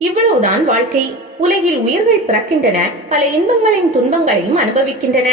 இவ்வளவுதான் வாழ்க்கை. உலகில் உயிர்கள் பிறக்கின்றன, பல இன்பங்களையும் துன்பங்களையும் அனுபவிக்கின்றன.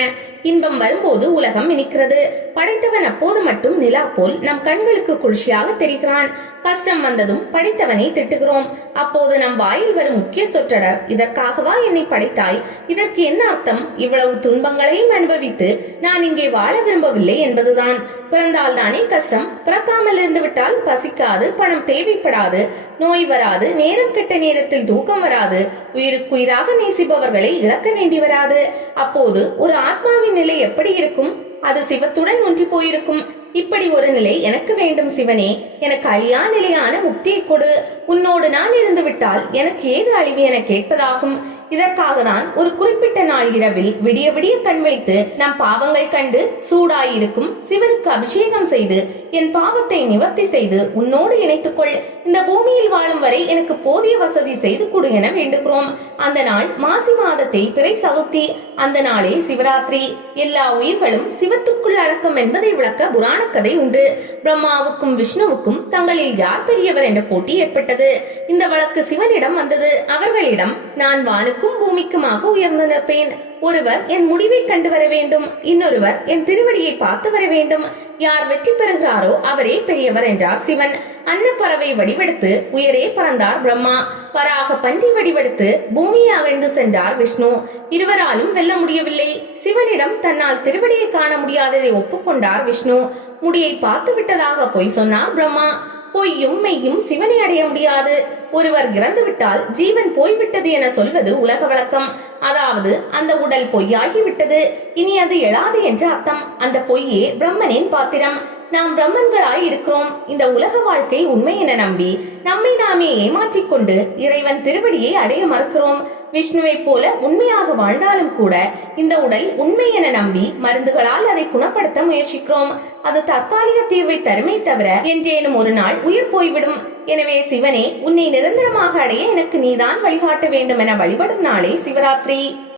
இன்பம் வரும்போது உலகம் இனிக்கிறது. படைத்தவன் அப்போது மட்டும் நிலா போல் நம் கண்களுக்கு குளிர்ச்சியாக தெரிகிறான். கஷ்டம் வந்ததும் படைத்தவனை திட்டுகிறோம். அப்போது நம் வாயில் வரும் முக்கிய சொற்றொடர், இதற்காகவா என்னை படைத்தாய்? இதற்கு என்ன அர்த்தம்? இவ்வளவு துன்பங்களையும் அனுபவித்து நான் இங்கே வாழ விரும்பவில்லை என்பதுதான். பிறந்தால் தானே கஷ்டம். பிறக்காமல் இருந்து விட்டால் பசிக்காது, பணம் தேவைப்படாது, நோய் வராது, நேரம் கெட்ட நேரத்தில் தூக்கம் வராது, உயிருக்குயிராக நேசிப்பவர்களை இழக்க வேண்டி வராது. அப்போது ஒரு ஆத்மாவின் நிலை எப்படி இருக்கும்? அது சிவத்துடன் ஒன்றி போயிருக்கும். இப்படி ஒரு நிலை எனக்கு வேண்டும் சிவனே. எனக்கு அழியா நிலையான முக்தியை கொடு. உன்னோடு நான் இருந்து விட்டால் எனக்கு ஏது அழிவு என கேட்பதாகும். இதற்காக தான் ஒரு குறிப்பிட்ட நாள் இரவில் விடிய விடிய கண் வைத்து நம் பாவங்கள் கண்டு சூடாயிருக்கும் சிவனுக்கு அபிஷேகம் செய்து என் பாவத்தை நிவர்த்தி செய்து உன்னோடு இணைத்துக்கொள். இந்த பூமியில் வாழும் வரை எனக்கு போதிய வசதி செய்து கொடு என வேண்டுகிறோம். அந்த நாள் மாசி மாதத்தை பிறை சதுர்த்தி. அந்த நாளே சிவராத்திரி. எல்லா உயிர்களும் சிவத்துக்குள் அடக்கம் என்பதை விளக்க புராண கதை உண்டு. பிரம்மாவுக்கும் விஷ்ணுவுக்கும் தங்களில் யார் பெரியவர் என்ற போட்டி ஏற்பட்டது. இந்த வழக்கு சிவனிடம் வந்தது. அவர்களிடம், நான் வானுக்கும் பூமிக்குமாக உயர்ந்து நிற்பேன். ஒருவர் என் முடிவை கண்டு வர வேண்டும், இன்னொருவர் என் திருவடியை பார்த்து வர வேண்டும். யார் வெற்றி பெறுகிறாரோ அவரே பெரியவர் என்றார் சிவன். அன்னப்பறவை வடிவெடுத்து உயரே பறந்தார் பிரம்மா. வராக பன்றி வடிவெடுத்து பூமியை அகழ்ந்து சென்றார் விஷ்ணு. இருவராலும் வெல்ல முடியவில்லை. சிவனிடம் தன்னால் திருவடியை காண முடியாததை ஒப்புக்கொண்டார் விஷ்ணு. முடியை பார்த்து விட்டதாக பொய் சொன்னார் பிரம்மா. பொய்யும் மெய்யும் சிவனை அடைய முடியாது. ஒருவர் இறந்து விட்டால் ஜீவன் போய்விட்டது என சொல்வது உலக வழக்கம். அதாவது அந்த உடல் பொய்யாகிவிட்டது, இனி அது எழாது என்ற அர்த்தம். அந்த பொய்யே பிரம்மனின் பாத்திரம். நாம் பிரம்மன்களாய் இருக்கிறோம். இந்த உலக வாழ்க்கை உண்மை என நம்பி நம்மை நாமே ஏமாற்றிக் கொண்டு இறைவன் திருவடியை அடைய மறுக்கிறோம். விஷ்ணுவை போல உண்மையாக வாழ்ந்தாலும் கூட இந்த உடல் உண்மை என நம்பி மருந்துகளால் அதை குணப்படுத்த முயற்சிக்கிறோம். அது தற்காலிக தீர்வை தருமை தவிர என்றேனும் ஒரு நாள் உயிர் போய்விடும். எனவே சிவனே, உன்னை நிரந்தரமாக அடைய எனக்கு நீதான் வழிகாட்ட வேண்டும் என வழிபடும் நாளே சிவராத்திரி.